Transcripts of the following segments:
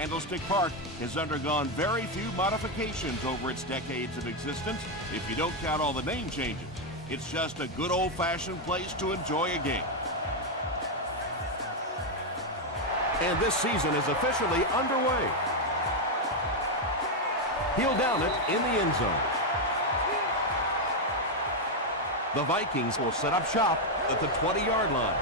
Candlestick Park has undergone very few modifications over its decades of existence, if you don't count all the name changes. It's just a good old-fashioned place to enjoy a game. And this season is officially underway. He'll down it in the end zone. The Vikings will set up shop at the 20-yard line.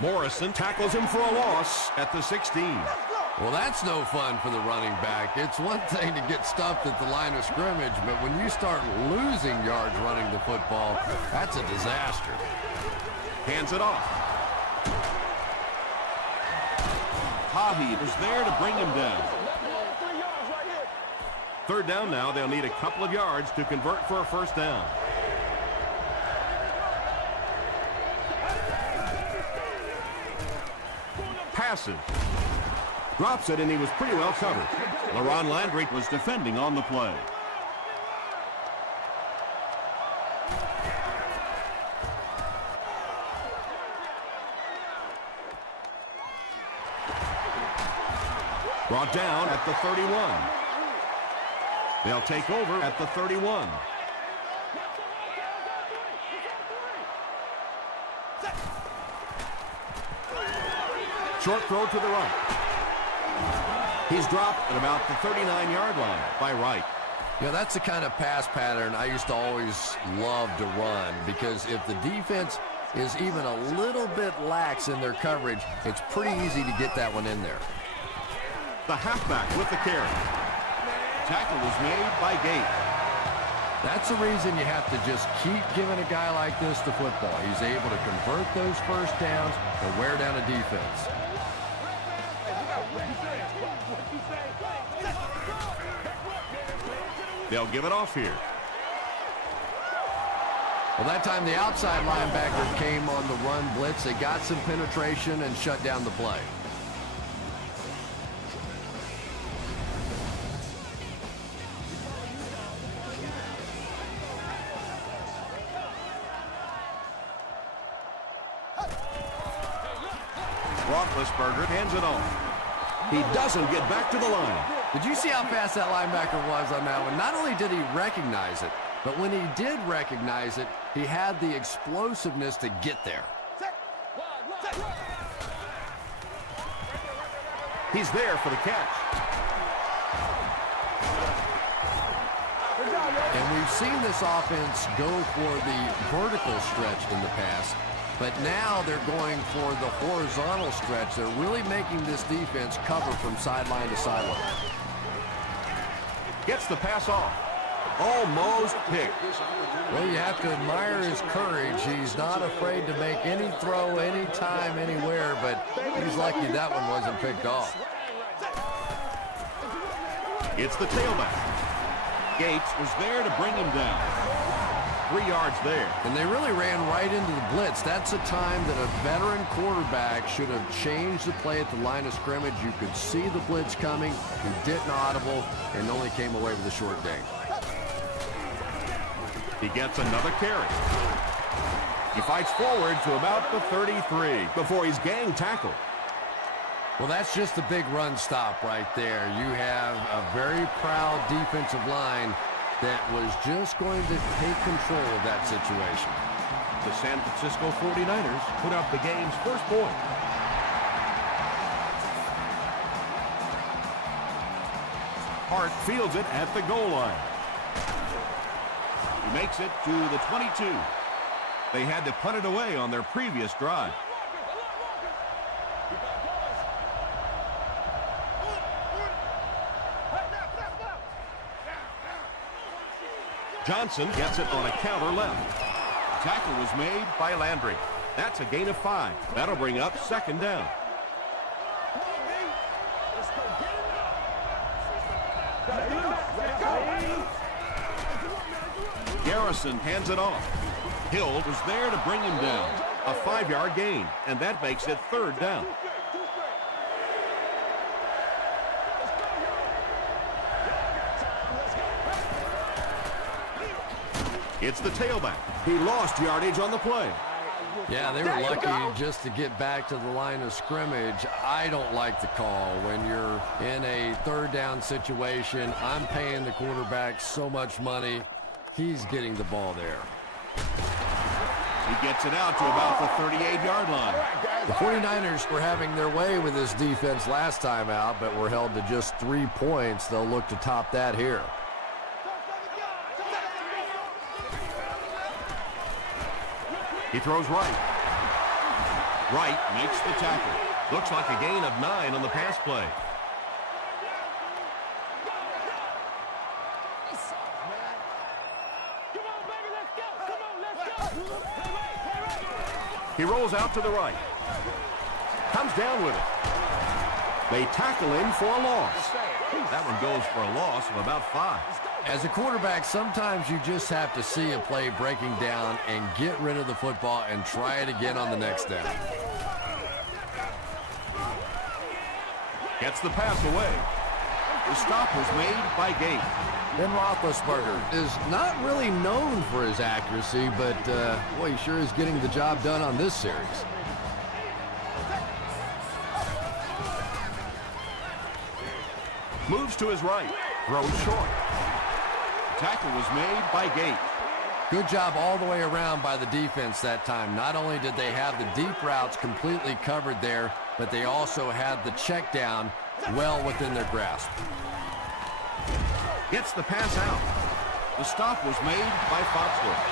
Morrison tackles him for a loss at the 16. Well, that's no fun for the running back. It's one thing to get stuffed at the line of scrimmage, but when you start losing yards running the football, that's a disaster. Hands it off. Tahi was there to bring him down. Third down now. They'll need a couple of yards to convert for a first down. Passes. Drops it, and he was pretty well covered. LaRon Landry was defending on the play. Brought down at the 31. They'll take over at the 31. Short throw to the right. He's dropped at about the 39-yard line by Wright. Yeah, that's the kind of pass pattern I used to always love to run, because if the defense is even a little bit lax in their coverage, it's pretty easy to get that one in there. The halfback with the carry. Tackle was made by Gates. That's the reason you have to just keep giving a guy like this the football. He's able to convert those first downs and wear down a defense. They'll give it off here. Well, that time the outside linebacker came on the run blitz. They got some penetration and shut down the play. Roethlisberger hands it off. He doesn't get back to the line. Did you see how fast that linebacker was on that one? Not only did he recognize it, but when he did recognize it, he had the explosiveness to get there. He's there for the catch. And we've seen this offense go for the vertical stretch in the past, but now they're going for the horizontal stretch. They're really making this defense cover from sideline to sideline. Gets the pass off. Almost picked. Well, you have to admire his courage. He's not afraid to make any throw, anytime, anywhere, but he's lucky that one wasn't picked off. It's the tailback. Gates was there to bring him down. 3 yards there. And they really ran right into the blitz. That's a time that a veteran quarterback should have changed the play at the line of scrimmage. You could see the blitz coming. He didn't audible and only came away with a short gain. He gets another carry. He fights forward to about the 33 before he's gang tackled. Well, that's just a big run stop right there. You have a very proud defensive line that was just going to take control of that situation. The San Francisco 49ers put up the game's first point. Hart fields it at the goal line. He makes it to the 22. They had to punt it away on their previous drive. Johnson gets it on a counter left. Tackle was made By Landry. That's a gain of 5. That'll bring up second down. Garrison hands it off. Hill was there to bring him down. A 5-yard gain, and that makes it third down. It's the tailback. He lost yardage on the play. Yeah, they were lucky just to get back to the line of scrimmage. I don't like the call when you're in a third down situation. I'm paying the quarterback so much money. He's getting the ball there. He gets it out to about the 38-yard line. The 49ers were having their way with this defense last time out, but were held to just 3 points. They'll look to top that here. He throws right. Right makes the tackle. Looks like a gain of 9 on the pass play. He rolls out to the right. Comes down with it. They tackle him for a loss. That one goes for a loss of about 5. As a quarterback, sometimes you just have to see a play breaking down and get rid of the football and try it again on the next down. Gets the pass away. The stop was made by Gate. Ben Roethlisberger is not really known for his accuracy, but boy, he sure is getting the job done on this series. Moves to his right. Throws short. Tackle was made by Gate. Good job all the way around by the defense that time. Not only did they have the deep routes completely covered there, but they also had the check down well within their grasp. Gets the pass out. The stop was made by Foxworth.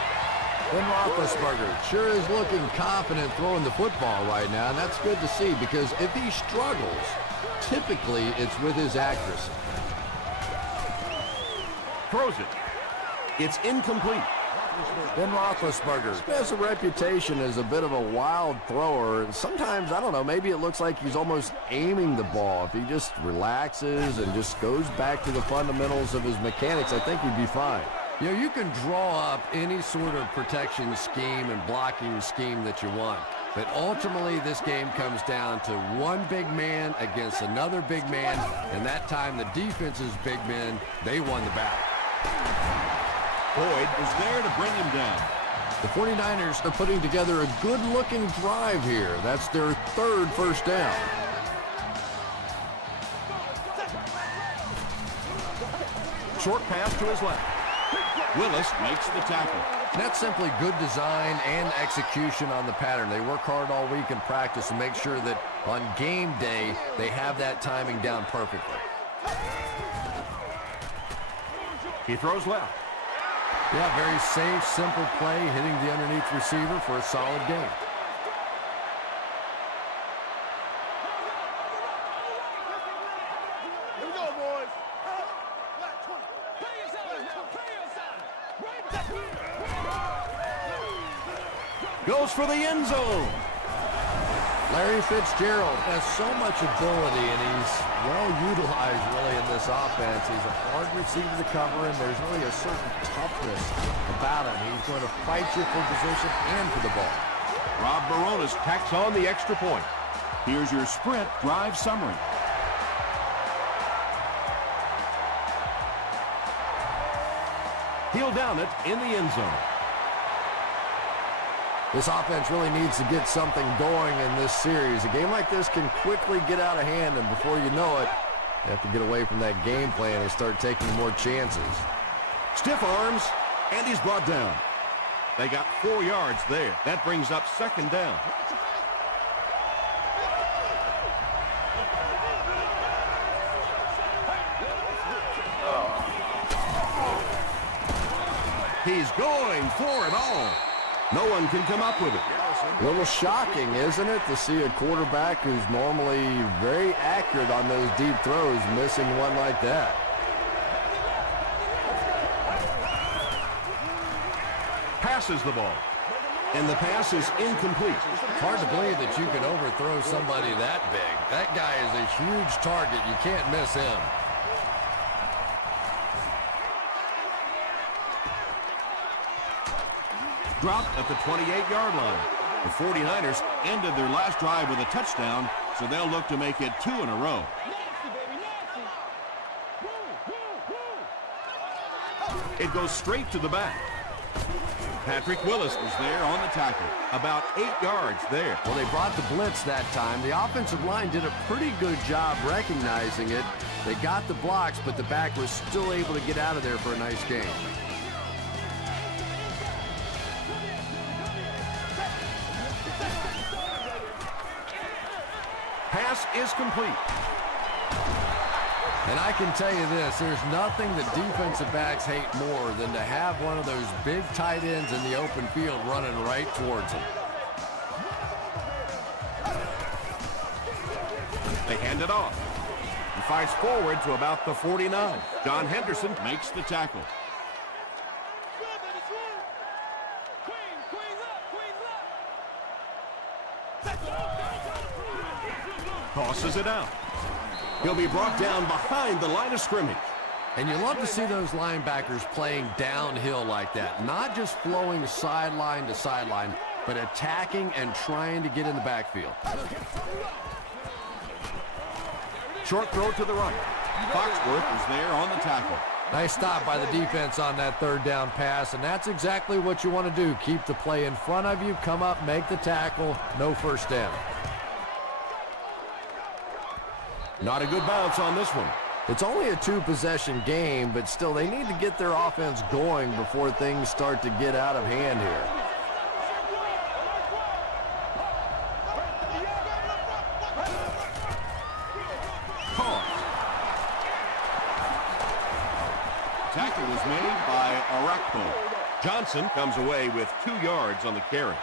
Ben Roethlisberger sure is looking confident throwing the football right now, and that's good to see because if he struggles, typically it's with his accuracy. Throws it. It's incomplete. Ben Roethlisberger has a reputation as a bit of a wild thrower, and sometimes, I don't know, maybe it looks like he's almost aiming the ball. If he just relaxes and just goes back to the fundamentals of his mechanics, I think he'd be fine. You know, you can draw up any sort of protection scheme and blocking scheme that you want, but ultimately this game comes down to one big man against another big man, and that time the defense's big men, they won the battle. Boyd was there to bring him down. The 49ers are putting together a good-looking drive here. That's their third first down. Short pass to his left. Willis makes the tackle. That's simply good design and execution on the pattern. They work hard all week in practice to make sure that on game day they have that timing down perfectly. He throws left. Yeah, very safe, simple play, hitting the underneath receiver for a solid gain. Here we go, boys. Goes for the end zone. Larry Fitzgerald has so much ability, and he's well utilized really in this offense. He's a hard receiver to cover, and there's really a certain toughness about him. He's going to fight you for position and for the ball. Rob Baronis tacks on the extra point. Here's your Sprint drive summary. He'll down it in the end zone. This offense really needs to get something going in this series. A game like this can quickly get out of hand, and before you know it, you have to get away from that game plan and start taking more chances. Stiff arms, and he's brought down. They got 4 yards there. That brings up second down. He's going for it all. No one can come up with it. A little shocking, isn't it, to see a quarterback who's normally very accurate on those deep throws missing one like that. Passes the ball, and the pass is incomplete. Hard to believe that you can overthrow somebody that big. That guy is a huge target. You can't miss him. Dropped at the 28-yard line. The 49ers ended their last drive with a touchdown, so they'll look to make it 2 in a row. It goes straight to the back. Patrick Willis was there on the tackle. About 8 yards there. Well, they brought the blitz that time. The offensive line did a pretty good job recognizing it. They got the blocks, but the back was still able to get out of there for a nice gain. Pass is complete. And I can tell you this, there's nothing that defensive backs hate more than to have one of those big tight ends in the open field running right towards them. They hand it off. He fights forward to about the 49. John Henderson Makes the tackle. tosses it out. He'll be brought down behind the line of scrimmage. And you love to see those linebackers playing downhill like that, not just flowing sideline to sideline, but attacking and trying to get in the backfield. Short throw to the right. Foxworth is there on the tackle. Nice stop by the defense on that third down pass, and that's exactly what you want to do. Keep the play in front of you, come up, make the tackle, no first down. Not a good bounce on this one. It's only a two-possession game, but still they need to get their offense going before things start to get out of hand here. Tackle was made by Arakpo. Johnson comes away with 2 yards on the carry.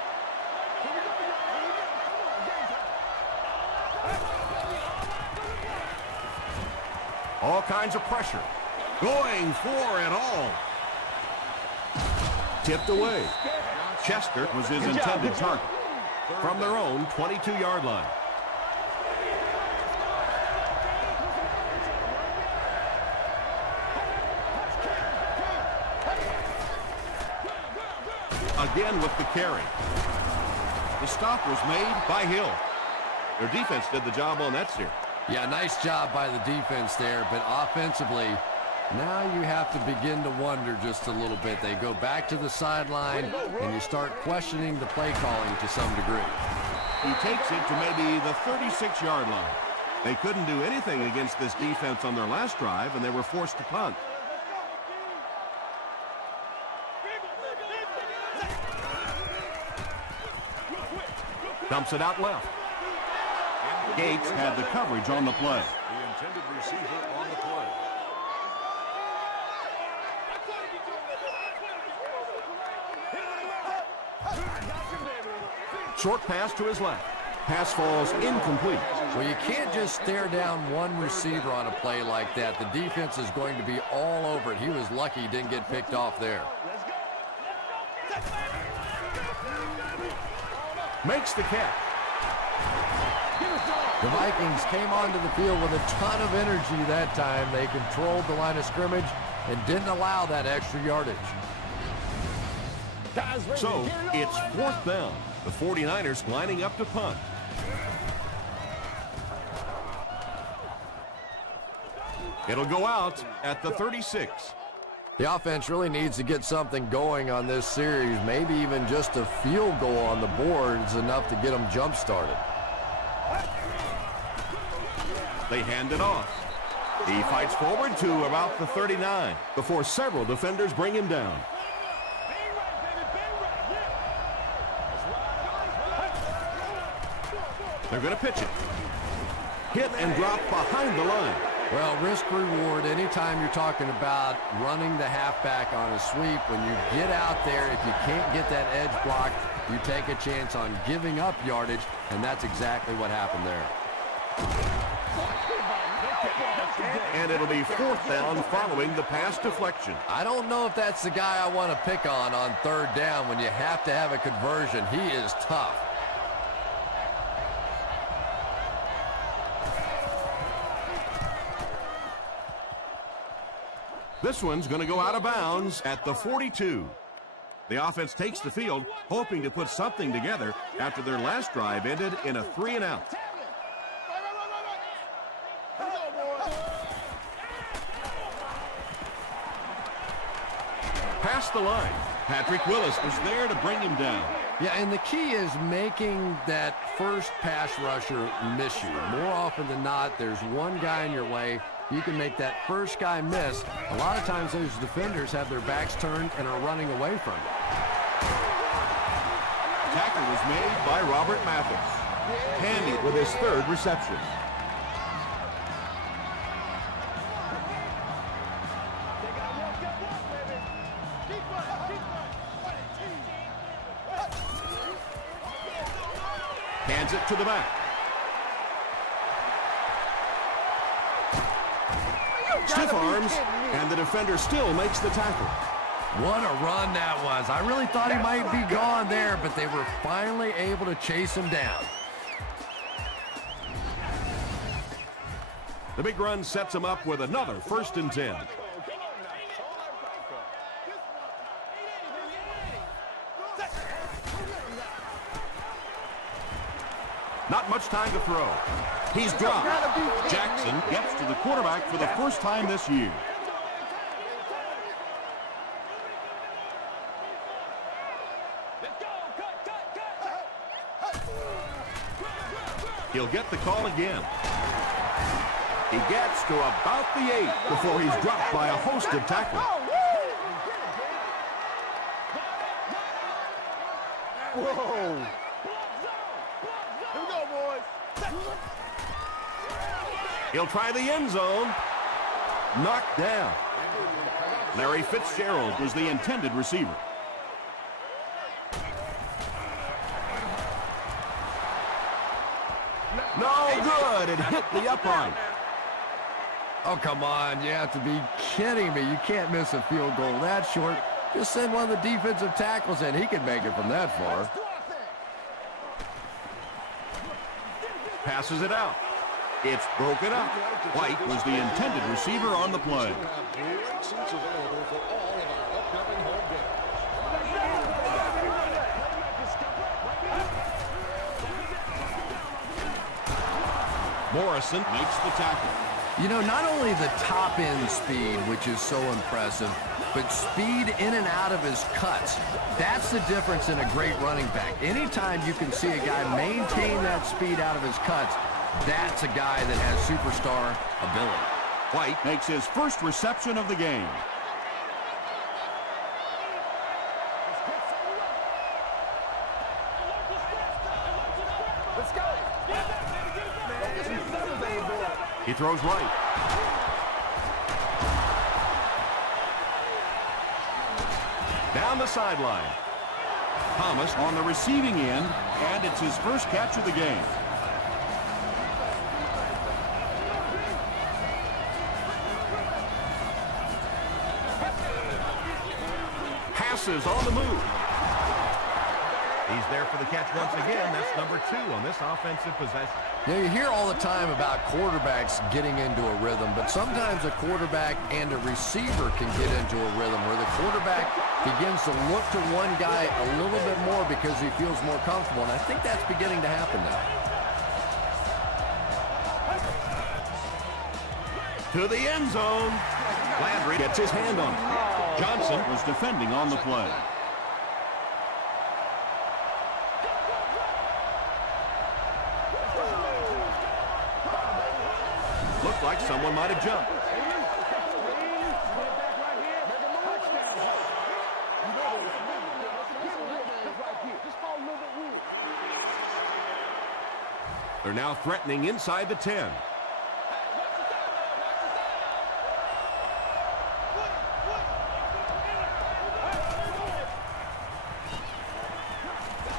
All kinds of pressure. Going for it all. Tipped away. Chester Was his intended target. from their own 22-yard line. Again with the carry. The stop was made By Hill. Their defense did the job on that series. Yeah, nice job by the defense there, but offensively, now you have to begin to wonder just a little bit. They go back to the sideline, and you start questioning the play calling to some degree. He takes it to maybe the 36-yard line. They couldn't do anything against this defense on their last drive, and they were forced to punt. Dumps it out left. Gates had the coverage on the play. The intended receiver on the play. Short pass to his left. Pass falls incomplete. Well, you can't just stare down one receiver on a play like that. The defense is going to be all over it. He was lucky he didn't get picked off there. Makes the catch. The Vikings came onto the field with a ton of energy that time. They controlled the line of scrimmage and didn't allow that extra yardage. So it's 4th down. The 49ers lining up to punt. It'll go out at the 36. The offense really needs to get something going on this series. Maybe even just a field goal on the board is enough to get them jump-started. They hand it off. He fights forward to about the 39 before several defenders bring him down. They're going to pitch it. Hit and drop behind the line. Well, risk-reward, anytime you're talking about running the halfback on a sweep, when you get out there, if you can't get that edge blocked, you take a chance on giving up yardage, and that's exactly what happened there. And it'll be 4th down following the pass deflection. I don't know if that's the guy I want to pick on 3rd down when you have to have a conversion. He is tough. This one's going to go out of bounds at the 42. The offense takes the field, hoping to put something together after their last drive ended in a 3-and-out. Past the line. Patrick Willis was there to bring him down. Yeah, and the key is making that first pass rusher miss you. More often than not, there's one guy in your way. You can make that first guy miss. A lot of times those defenders have their backs turned and are running away from it. Tackle was made by Robert Mathis. Handy with his third reception. Hands it to the back. Stiff arms, and the defender still makes the tackle. What a run that was. I really thought he might be gone there, but they were finally able to chase him down. The big run sets him up with another 1st and 10. Not much time to throw. He's dropped. Jackson gets to the quarterback for the first time this year. He'll get the call again. He gets to about the 8 before he's dropped by a host of tackles. Whoa. Here we go, boys. He'll try the end zone. Knocked down. Larry Fitzgerald was the intended receiver. No good. It hit the upright. Oh, come on. You have to be kidding me. You can't miss a field goal that short. Just send one of the defensive tackles in. He can make it from that far. Passes it out. It's broken up. White was the intended receiver on the play. Great seats available for all of our upcoming home games. Morrison makes the tackle. You know, not only the top end speed, which is so impressive, but speed in and out of his cuts. That's the difference in a great running back. Anytime you can see a guy maintain that speed out of his cuts, that's a guy that has superstar ability. White makes his first reception of the game. Let's go. He throws right. Down the sideline. Thomas on the receiving end, and it's his first catch of the game. Passes on the move. He's there for the catch once again. That's number 2 on this offensive possession. You know, you hear all the time about quarterbacks getting into a rhythm, but sometimes a quarterback and a receiver can get into a rhythm where the quarterback begins to look to one guy a little bit more because he feels more comfortable, and I think that's beginning to happen now. To the end zone. Landry gets his hand on it. Johnson was defending on the play. Looked like someone might have jumped. They're now threatening inside the 10.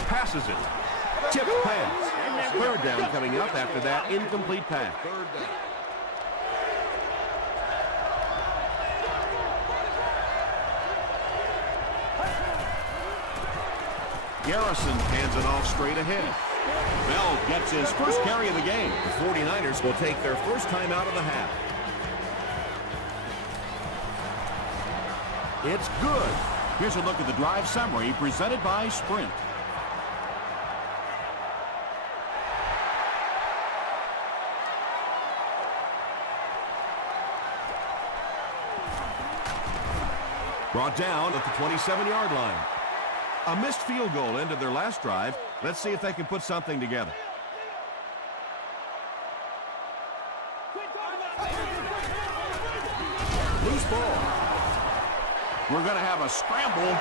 Passes it. Tipped pass. 3rd down coming up after that incomplete pass. 3rd down. Garrison hands it off straight ahead. Bell gets his first carry of the game. The 49ers will take their first time out of the half. It's good. Here's a look at the drive summary presented by Sprint. Brought down at the 27-yard line. A missed field goal ended their last drive. Let's see if they can put something together. Loose ball. We're going to have a scramble.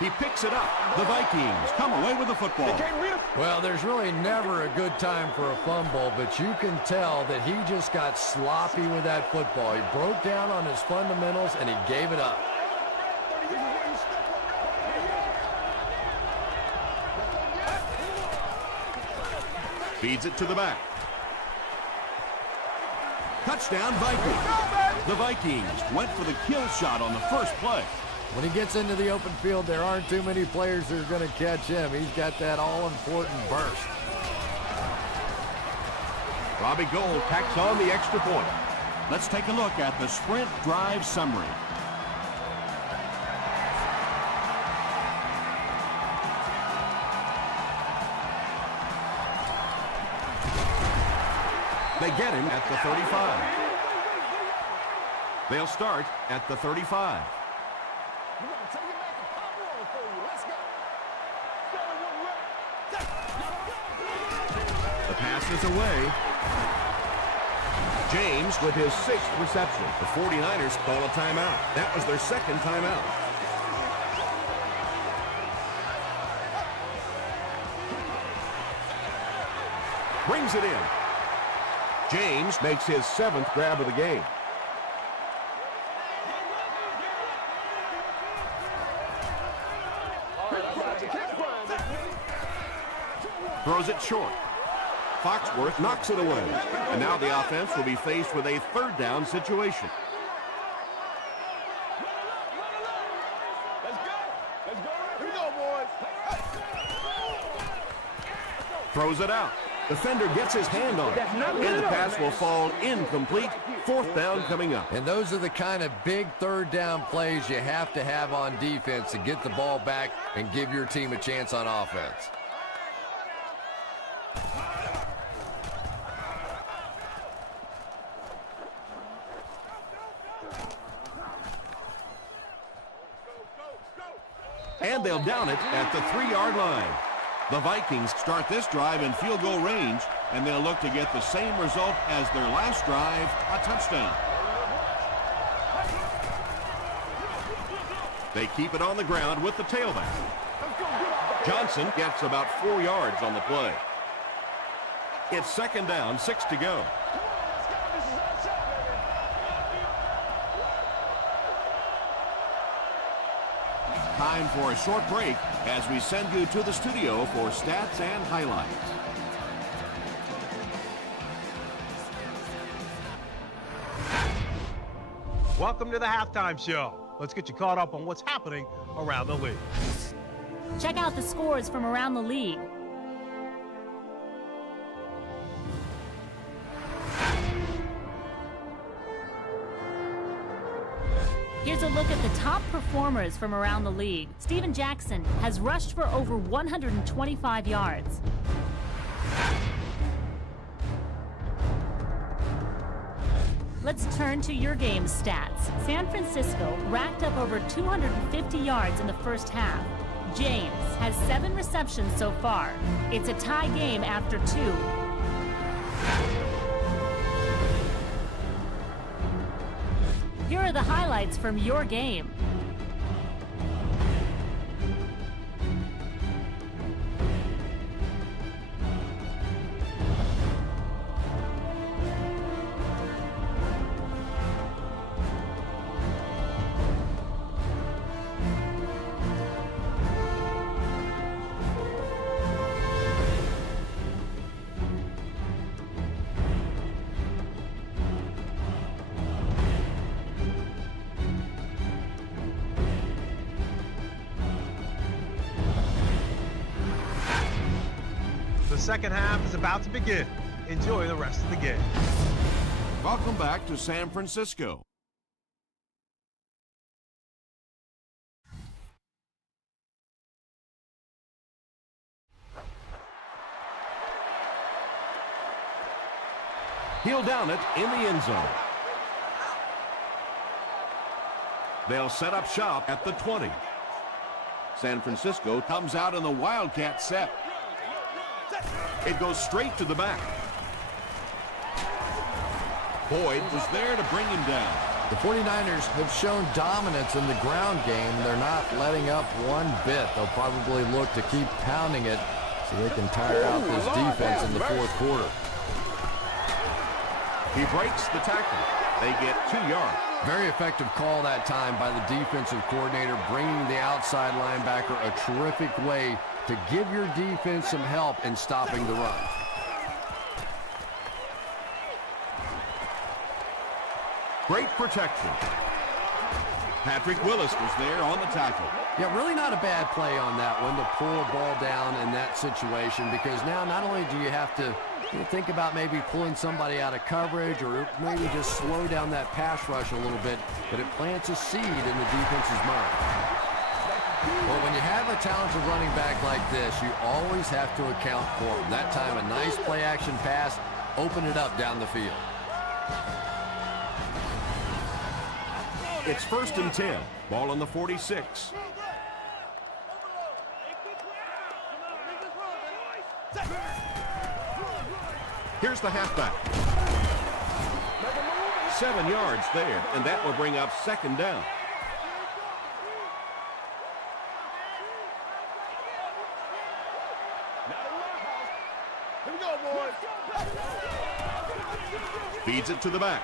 He picks it up. The Vikings come away with the football. Well, there's really never a good time for a fumble, but you can tell that he just got sloppy with that football. He broke down on his fundamentals, and he gave it up. Feeds it to the back. Touchdown, Vikings. The Vikings went for the kill shot on the first play. When he gets into the open field, there aren't too many players that are going to catch him. He's got that all-important burst. Robbie Gould tacks on the extra point. Let's take a look at the sprint drive summary. They get him at the 35. They'll start at the 35. We're going to take it back and pop rolling for you. Let's go. The pass is away. James with his 6th reception. The 49ers call a timeout. That was their 2nd timeout. Brings it in. James makes his 7th grab of the game. Throws it short. Foxworth knocks it away. And now the offense will be faced with a 3rd down situation. Let's go. Let's go. Here we go, boys. Throws it out. Defender gets his hand on it. And the pass will fall incomplete. 4th down coming up. And those are the kind of big 3rd down plays you have to have on defense to get the ball back and give your team a chance on offense. And they'll down it at the 3-yard line. The Vikings start this drive in field goal range, and they'll look to get the same result as their last drive, a touchdown. They keep it on the ground with the tailback. Johnson gets about 4 yards on the play. It's 2nd down, 6 to go. Time for a short break as we send you to the studio for stats and highlights. Welcome to the halftime show. Let's get you caught up on what's happening around the league. Check out the scores from around the league. Here's a look at the top performers from around the league. Steven Jackson has rushed for over 125 yards. Let's turn to your game stats. San Francisco racked up over 250 yards in the first half. James has 7 receptions so far. It's a tie game after 2. Here are the highlights from your game. The second half is about to begin. Enjoy the rest of the game. Welcome back to San Francisco. He'll down it in the end zone. They'll set up shop at the 20. San Francisco comes out in the Wildcat set. It goes straight to the back. Boyd was there to bring him down. The 49ers have shown dominance in the ground game. They're not letting up one bit. They'll probably look to keep pounding it so they can tire out this defense in the fourth quarter. He breaks the tackle. They get 2 yards. Very effective call that time by the defensive coordinator, bringing the outside linebacker a terrific way to give your defense some help in stopping the run. Great protection. Patrick Willis was there on the tackle. Yeah, really not a bad play on that one to pull a ball down in that situation, because now not only do you have to think about maybe pulling somebody out of coverage or maybe just slow down that pass rush a little bit, but it plants a seed in the defense's mind. Well, when you have a talented running back like this, you always have to account for him. That time, a nice play-action pass, open it up down the field. It's 1st and 10. Ball on the 46. Here's the halfback. 7 yards there, and that will bring up 2nd down. Here we go, boys. Feeds it to the back.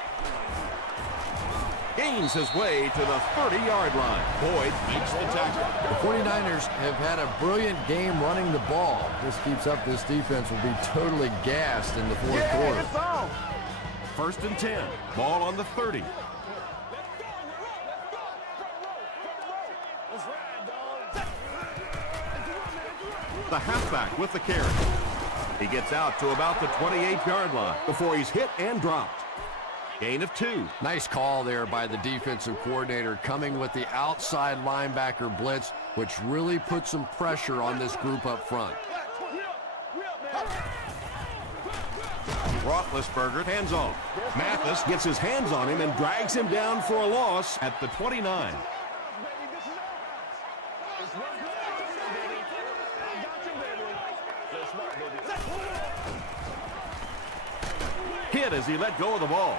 Gains his way to the 30-yard line. Boyd makes the tackle. The 49ers have had a brilliant game running the ball. This keeps up, this defense will be totally gassed in the fourth quarter. 1st and 10. Ball on the 30. The halfback with the carry. He gets out to about the 28-yard line before he's hit and dropped. Gain of 2. Nice call there by the defensive coordinator, coming with the outside linebacker blitz, which really put some pressure on this group up front. Roethlisberger hands off. Mathis gets his hands on him and drags him down for a loss at the 29. Hit as he let go of the ball.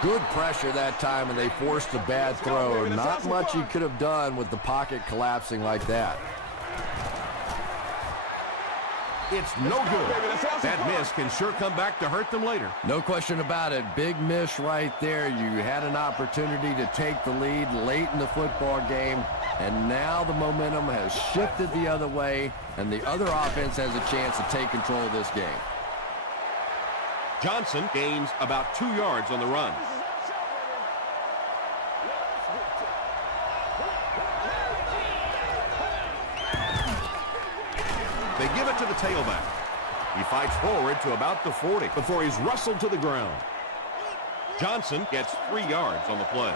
Good pressure that time, and they forced a bad throw. Not much he could have done with the pocket collapsing like that. It's no good. That miss can sure come back to hurt them later. No question about it. Big miss right there. You had an opportunity to take the lead late in the football game, and now the momentum has shifted the other way, and the other offense has a chance to take control of this game. Johnson gains about 2 yards on the run. They give it to the tailback. He fights forward to about the 40 before he's wrestled to the ground. Johnson gets 3 yards on the play.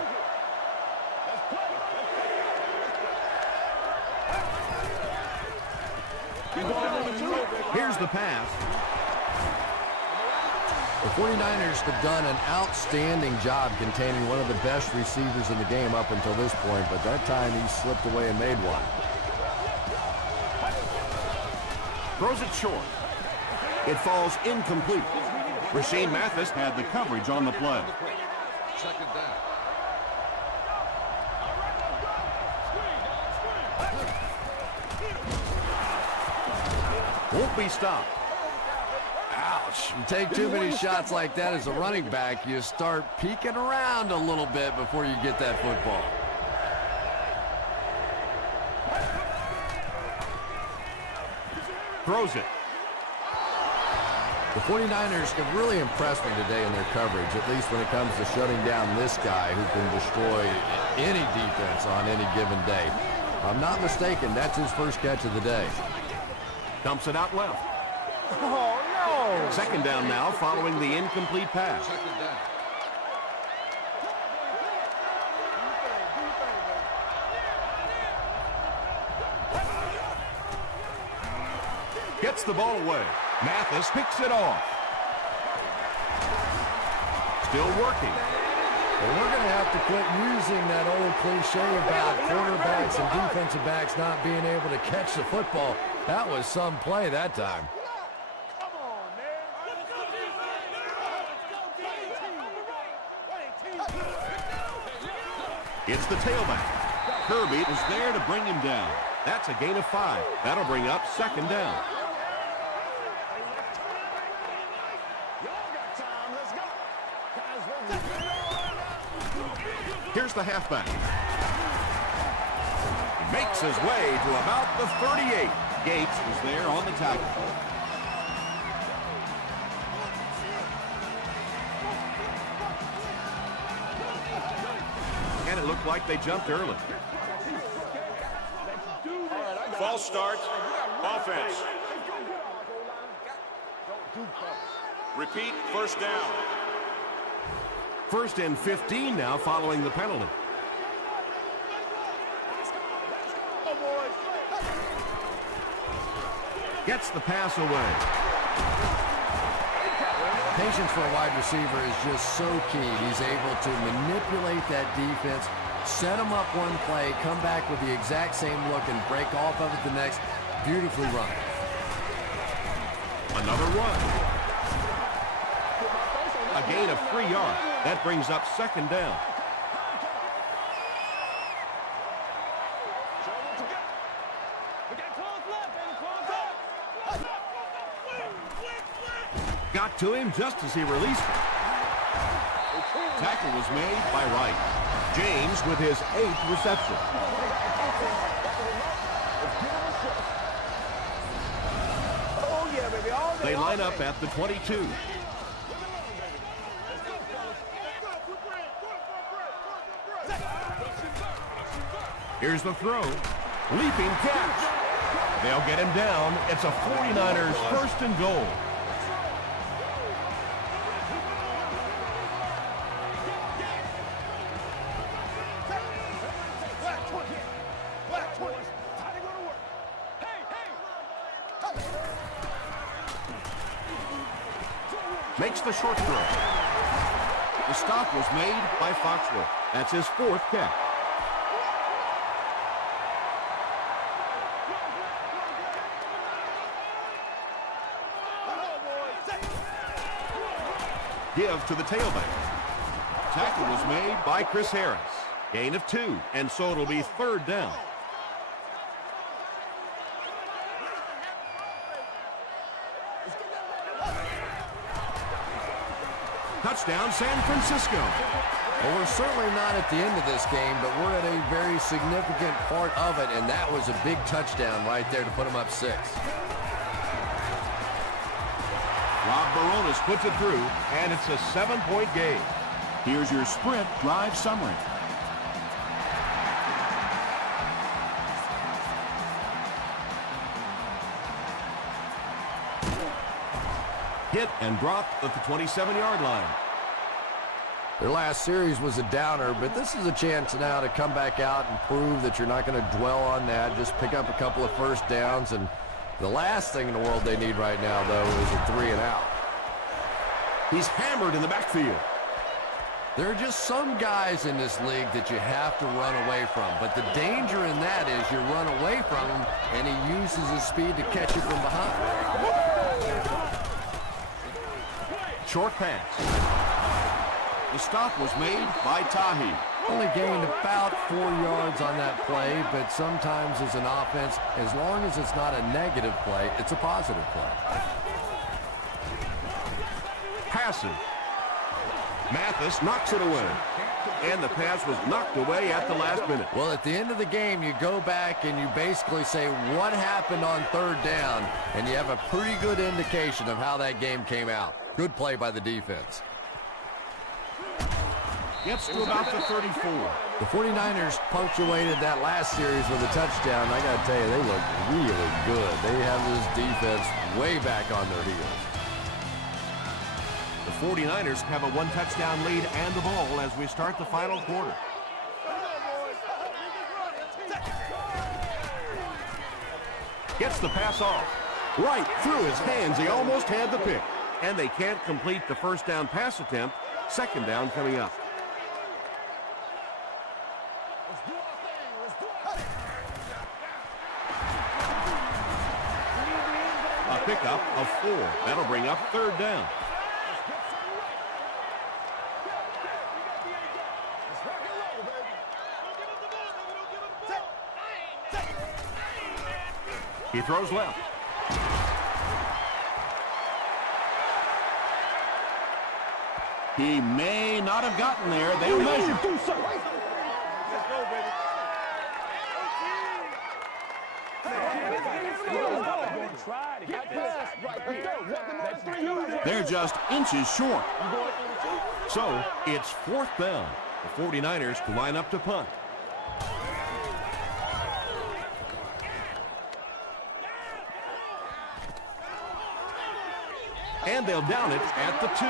Here's the pass. The 49ers have done an outstanding job containing one of the best receivers in the game up until this point, but that time he slipped away and made one. Throws it short. It falls incomplete. Rasheem Mathis had the coverage on the play. 2nd down. Won't be stopped. Ouch. You take too many shots like that as a running back, you start peeking around a little bit before you get that football. Throws it. The 49ers have really impressed me today in their coverage, at least when it comes to shutting down this guy who can destroy any defense on any given day. If I'm not mistaken, that's his first catch of the day. Dumps it out left. Oh, no! 2nd down now following the incomplete pass. 2nd down. Gets the ball away. Mathis picks it off. Still working. Well, we're going to have to quit using that old cliche about quarterbacks and defensive backs not being able to catch the football. That was some play that time. Come on, man. Let's go, It's the tailback. Kirby is there to bring him down. That's a gain of 5. That'll bring up 2nd down. Here's the halfback. He makes his way to about the 38. Gates was there on the tackle. And it looked like they jumped early. False start. Offense. Repeat, first down. 1st and 15 now following the penalty. Gets the pass away. Patience for a wide receiver is just so key. He's able to manipulate that defense, set them up one play, come back with the exact same look, and break off of it the next. Beautifully run. Another run. A gain of 3 yards. That brings up 2nd down. Got to him just as he released it. Tackle was made by Wright. James with his 8th reception. Oh, yeah, baby. All day, They all line day. up at the 22. Here's the throw. Leaping catch. They'll get him down. It's a 49ers 1st and goal. Makes the short throw. The stop was made by Foxworth. That's his 4th catch. Give to the tailback. Tackle was made By Chris Harris. Gain of 2, and so it'll be 3rd down. Touchdown, San Francisco. Well, we're certainly not at the end of this game, but we're at a very significant part of it, and that was a big touchdown right there to put them up 6. Rob Baronis puts it through, and it's a 7-point game. Here's your sprint drive summary. Hit and dropped at the 27-yard line. Their last series was a downer, but this is a chance now to come back out and prove that you're not going to dwell on that. Just pick up a couple of first downs, and the last thing in the world they need right now, though, is a 3 and out. He's hammered in the backfield. There are just some guys in this league that you have to run away from, but the danger in that is you run away from him, and he uses his speed to catch you from behind. Short pass. The stop was made by Tahi. Only gained about 4 yards on that play, but sometimes as an offense, as long as it's not a negative play, it's a positive play. Passing. Mathis knocks it away. And the pass was knocked away at the last minute. Well, at the end of the game, you go back and you basically say what happened on 3rd down, and you have a pretty good indication of how that game came out. Good play by the defense. Gets to about the 34. The 49ers punctuated that last series with a touchdown. I got to tell you, they look really good. They have this defense way back on their heels. The 49ers have a 1-touchdown lead and the ball as we start the final quarter. Gets the pass off. Right through his hands. He almost had the pick. And they can't complete the first down pass attempt Second down coming up. Let's do our thing. Let's do our thing. A pickup of 4. That'll bring up third down. Let's rock and roll, baby. He throws left. He may not have gotten there. They'll measure. They're just inches short. So it's fourth down. The 49ers to line up to punt. And they'll down it at the 2.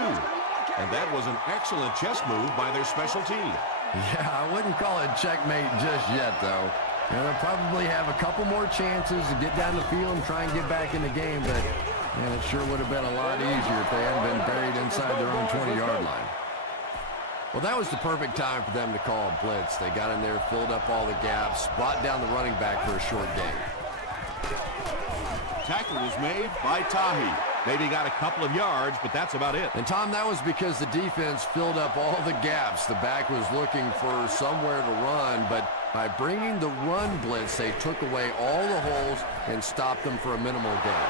And that was an excellent chess move by their special team. Yeah, I wouldn't call it checkmate just yet, though. They'll probably have a couple more chances to get down the field and try and get back in the game, but man, it sure would have been a lot easier if they hadn't been buried inside their own 20-yard line. Well, that was the perfect time for them to call a blitz. They got in there, filled up all the gaps, brought down the running back for a short gain. Tackle was made by Tahi. Maybe got a couple of yards, but that's about it. And, Tom, that was because the defense filled up all the gaps. The back was looking for somewhere to run, but by bringing the run blitz, they took away all the holes and stopped them for a minimal gain.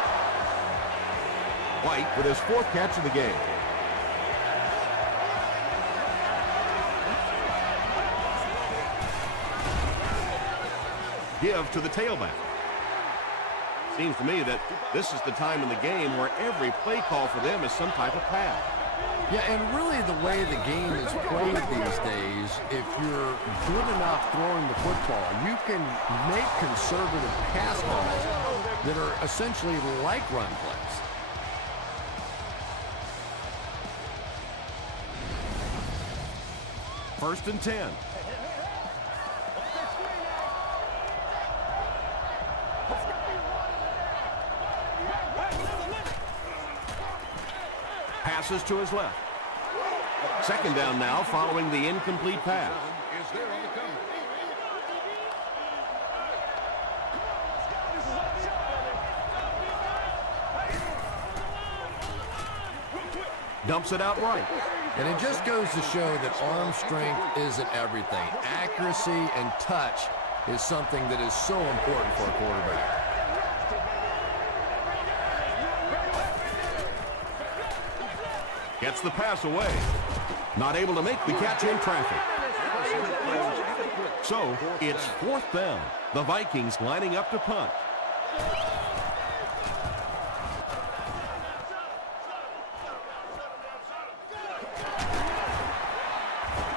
White with his 4th catch of the game. Give to the tailback. Seems to me that this is the time in the game where every play call for them is some type of pass. Yeah, and really the way the game is played these days, if you're good enough throwing the football, you can make conservative pass calls that are essentially like run plays. First and 10. Passes to his left. Second down now following the incomplete pass. Is there on the cover. Dumps it out right. And it just goes to show that arm strength isn't everything. Accuracy and touch is something that is so important for a quarterback. Gets the pass away. Not able to make the catch in traffic. So it's fourth down. The Vikings lining up to punt.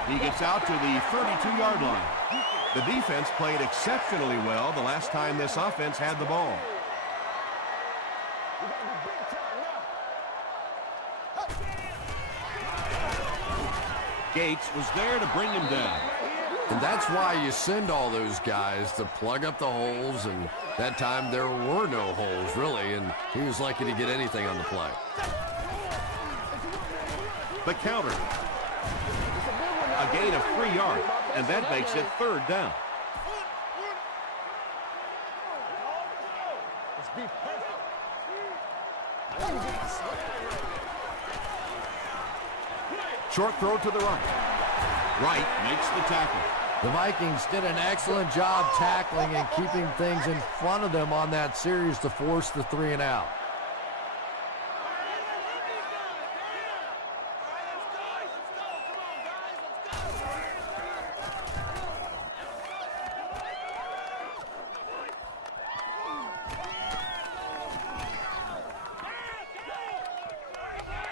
He gets out to the 32-yard line. The defense played exceptionally well the last time this offense had the ball. Gates was there to bring him down. And that's why you send all those guys to plug up the holes, and that time there were no holes, really, and he was lucky to get anything on the play. The counter. A gain of 3 yards, and that makes it third down. Short throw to the right. Wright makes the tackle. The Vikings did an excellent job tackling and keeping things in front of them on that series to force the 3 and out.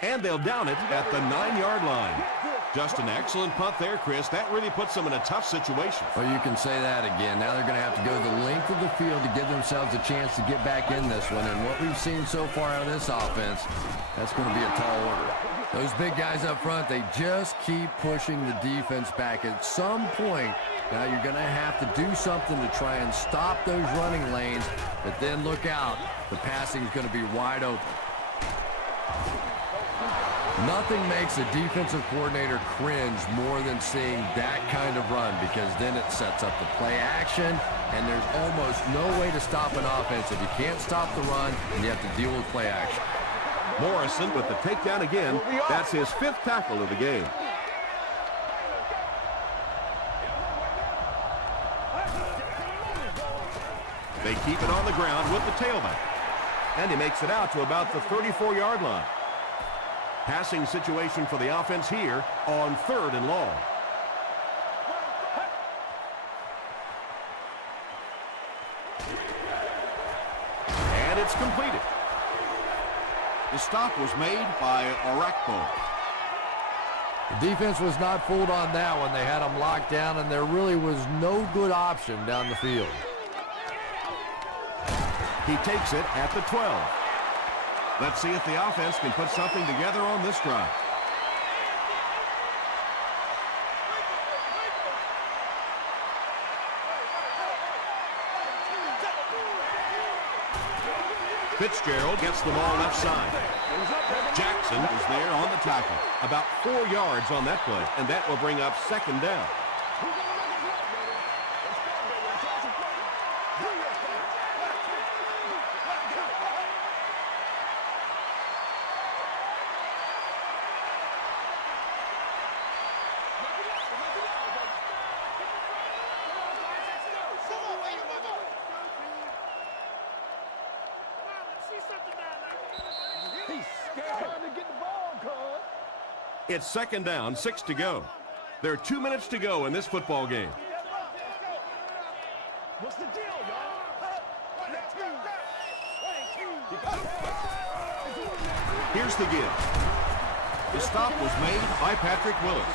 And they'll down it at the 9-yard line. Just an excellent punt there, Chris. That really puts them in a tough situation. Well, you can say that again. Now they're going to have to go the length of the field to give themselves a chance to get back in this one. And what we've seen so far out of this offense, that's going to be a tall order. Those big guys up front, they just keep pushing the defense back. At some point, now you're going to have to do something to try and stop those running lanes. But then look out. The passing is going to be wide open. Nothing makes a defensive coordinator cringe more than seeing that kind of run, because then it sets up the play action, and there's almost no way to stop an offense if you can't stop the run and you have to deal with play action. Morrison with the takedown again. That's his 5th tackle of the game. They keep it on the ground with the tailback. And he makes it out to about the 34-yard line. Passing situation for the offense here on 3rd and long. And it's completed. The stop was made by Orakpo. The defense was not fooled on that one. They had them locked down, and there really was no good option down the field. He takes it at the 12. Let's see if the offense can put something together on this drive. Fitzgerald gets the ball left side. Jackson is there on the tackle. About 4 yards on that play, and that will bring up 2nd down. It's 2nd down, 6 to go. There are 2 minutes to go in this football game. What's the deal, y'all? Here's the give. The stop was made by Patrick Willis.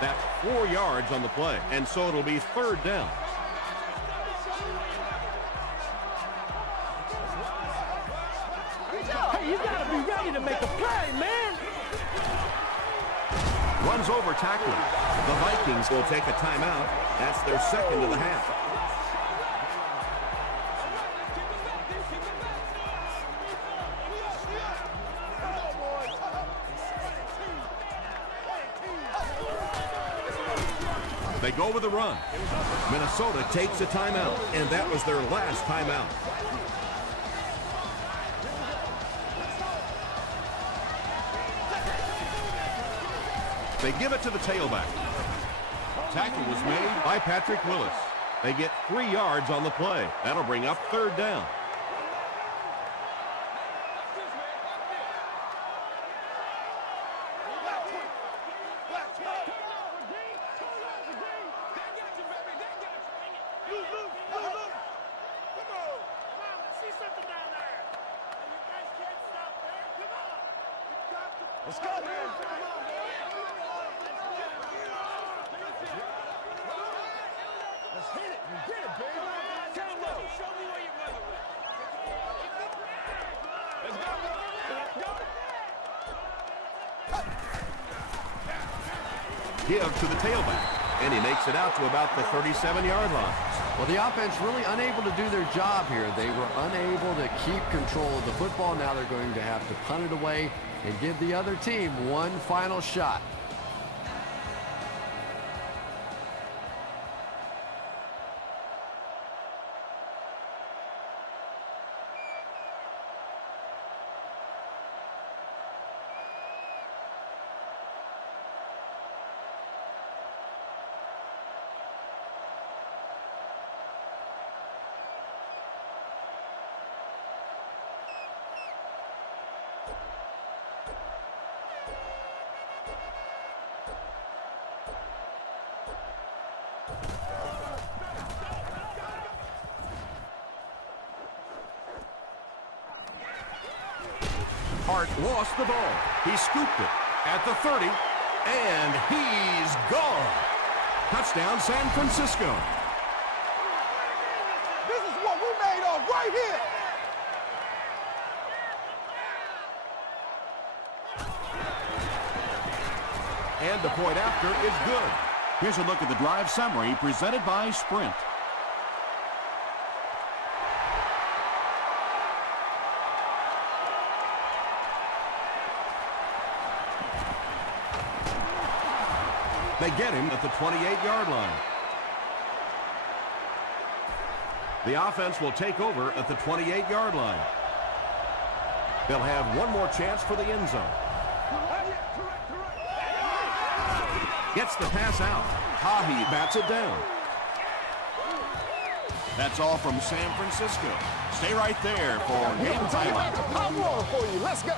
That's 4 yards on the play, and so it'll be 3rd down. Hey, you gotta be ready to make a play, man. Runs over tackler. The Vikings will take a timeout. That's their 2nd of the half. They go with a run. Minnesota takes a timeout, and that was their last timeout. They give it to the tailback. Tackle was made by Patrick Willis. They get 3 yards on the play. That'll bring up 3rd down. Let's go, man. Let's hit it. You did it, baby. Down low. Show me where your mother went. Let's go. Give to the tailback, and he makes it out to about the 37-yard line. Well, the offense really unable to do their job here. They were unable to keep control of the football. Now they're going to have to punt it away and give the other team one final shot. Hart lost the ball. He scooped it at the 30, and he's gone. Touchdown, San Francisco. This is what we made of right here. And the point after is good. Here's a look at the drive summary presented by Sprint. They get him at the 28-yard line. The offense will take over at the 28-yard line. They'll have one more chance for the end zone. Gets the pass out. Hahi bats it down. That's all from San Francisco. Stay right there for game highlights. Hot water for you. Let's go.